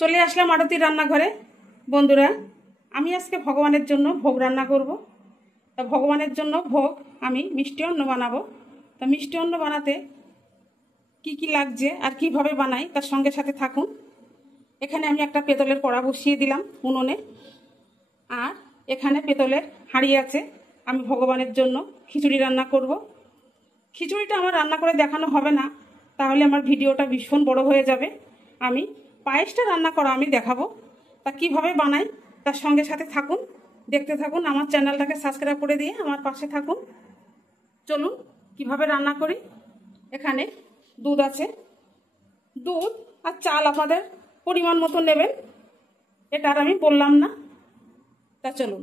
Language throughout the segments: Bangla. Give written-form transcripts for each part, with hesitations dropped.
চলে আসলাম আরতির রান্নাঘরে। বন্ধুরা, আমি আজকে ভগবানের জন্য ভোগ রান্না করব। তা ভগবানের জন্য ভোগ আমি মিষ্টি অন্ন বানাবো। তা মিষ্টি অন্ন বানাতে কি কি লাগছে আর কিভাবে বানাই তার সঙ্গে সাথে থাকুন। এখানে আমি একটা পেতলের কড়া বসিয়ে দিলাম উনুনে, আর এখানে পেতলের হাঁড়ি আছে। আমি ভগবানের জন্য খিচুড়ি রান্না করব। খিচুড়িটা আমার রান্না করে দেখানো হবে না, তাহলে আমার ভিডিওটা ভীষণ বড় হয়ে যাবে। আমি পায়েসটা রান্না করা আমি দেখাবো। তা কিভাবে বানাই তার সঙ্গে সাথে থাকুন, দেখতে থাকুন। আমার চ্যানেলটাকে সাবস্ক্রাইব করে দিয়ে আমার পাশে থাকুন। চলুন কিভাবে রান্না করি। এখানে দুধ আছে, দুধ আর চাল আপনাদের পরিমাণ মতো নেবেন, এটা আর আমি বললাম না। তা চলুন।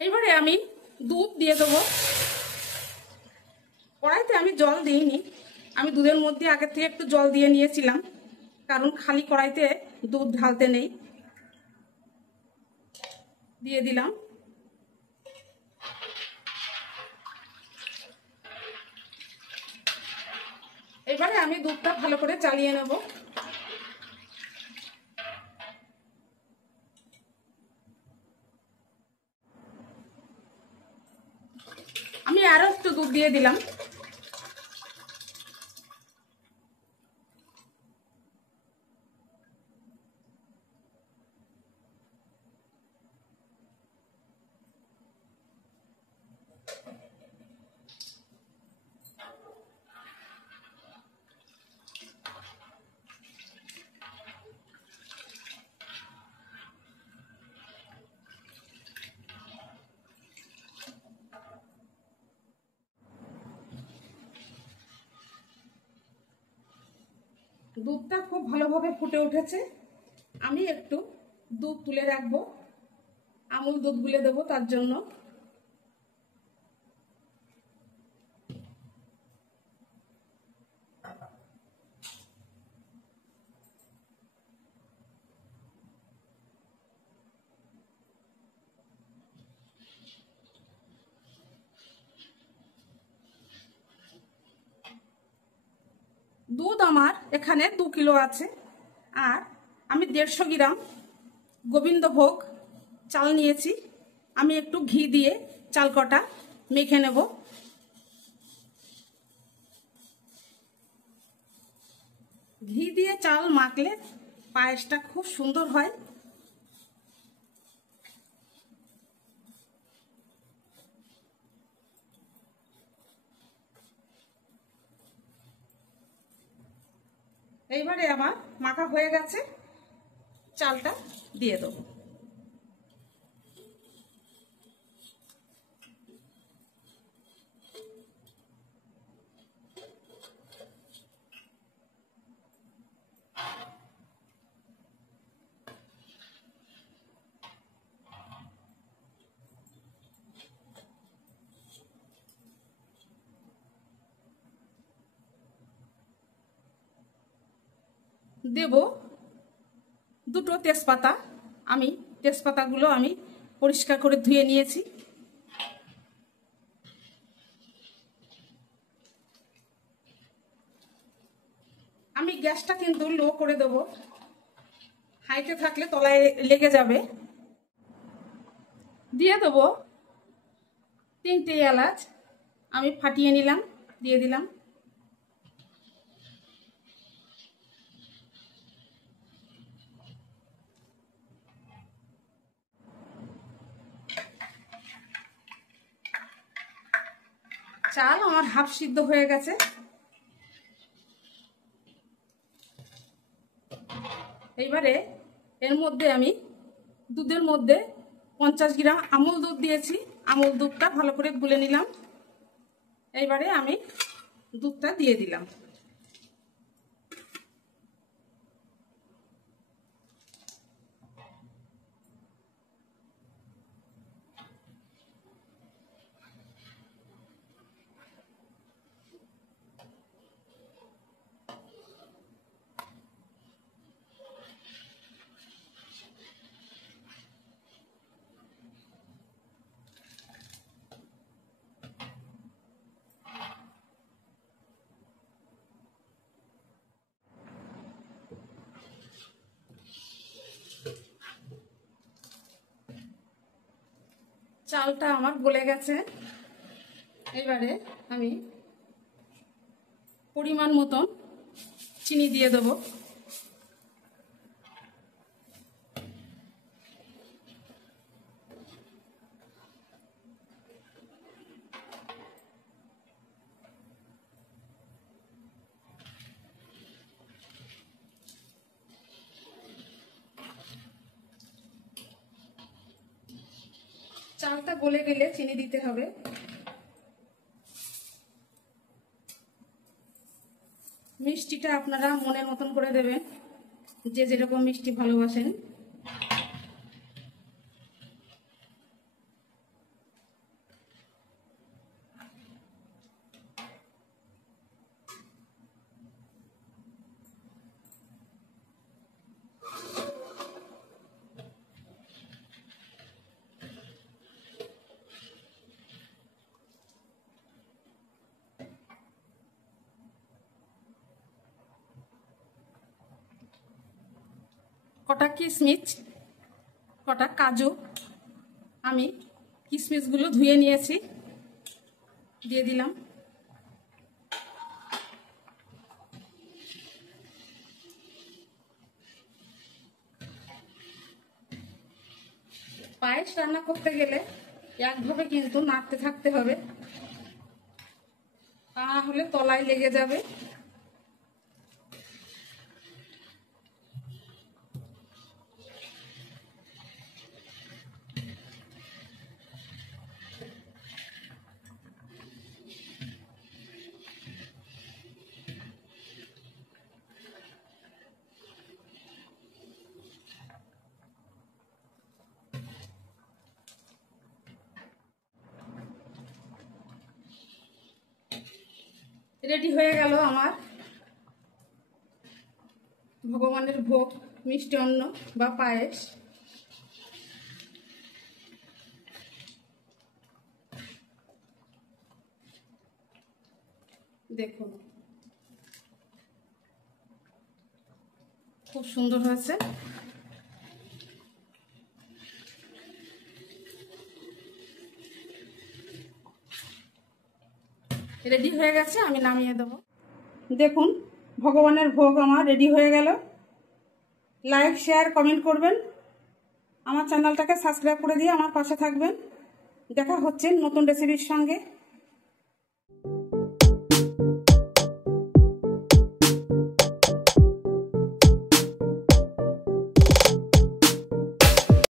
এবারে আমি দুধ দিয়ে দেবো। কড়াইতে আমি জল দিইনি, আমি দুধের মধ্যে আগের থেকে একটু জল দিয়ে নিয়েছিলাম, কারণ খালি কড়াইতে দুধ ঢালতে নেই। দিয়ে দিলাম। এবারে আমি দুধটা ভালো করে চালিয়ে নেব। আমি আরো একটু দুধ দিয়ে দিলাম। দুধটা খুব ভালোভাবে ফুটে উঠেছে। আমি একটু দুধ তুলে রাখবো, আমুল দুধ গুলে দেবো তার জন্য। দুধ আমার এখানে 2 কিলো আছে, আর আমি 150 গ্রাম গোবিন্দভোগ চাল নিয়েছি। আমি একটু ঘি দিয়ে চাল কটা মেখে নেব। ঘি দিয়ে চাল মাখলে পায়েসটা খুব সুন্দর হয়। এইবারে আমার মাখা হয়ে গেছে, চালটা দিয়ে দেবো। দেব 2টো তেজপাতা। আমি তেজপাতাগুলো আমি পরিষ্কার করে ধুয়ে নিয়েছি। আমি গ্যাসটা কিন্তু লো করে দেবো, হাইতে থাকলে তলায় লেগে যাবে। দিয়ে দেবো 3টে এলাচ, আমি ফাটিয়ে নিলাম, দিয়ে দিলাম। চাল আমার হাফ সিদ্ধ হয়ে গেছে। এইবারে এর মধ্যে আমি দুধের মধ্যে 50 গ্রাম আমুল দুধ দিয়েছি। আমুল দুধটা ভালো করে গুলে নিলাম। এইবারে আমি দুধটা দিয়ে দিলাম। চালটা আমার গলে গেছে। এবারে আমি পরিমাণ মতন চিনি দিয়ে দেবো। চালটা গলে গেলে চিনি দিতে হবে। মিষ্টিটা আপনারা মনের মতন করে দেবেন, যে যেরকম মিষ্টি ভালোবাসেন। কটা কিশমিশ, কটা কাজু আমি কিশমিশগুলো ধুয়ে নিয়েছি, দিয়ে দিলাম। পায়েস রান্না করতে গেলে একভাবে কিন্তু নাড়তে থাকতে হবে, তা না হলে তলায় লেগে যাবে। রেডি হয়ে গেল আমার ভগবানের ভোগ মিষ্টি অন্ন বা পায়েস। দেখুন খুব সুন্দর হয়েছে। রেডি হয়ে গেছে, আমি নামিয়ে দেব। দেখুন ভগবানের ভোগ আমার রেডি হয়ে গেল। লাইক, শেয়ার, কমেন্ট করবেন। আমার চ্যানেলটাকে সাবস্ক্রাইব করে দিয়ে আমার পাশে থাকবেন। দেখা হচ্ছে নতুন রেসিপির সঙ্গে।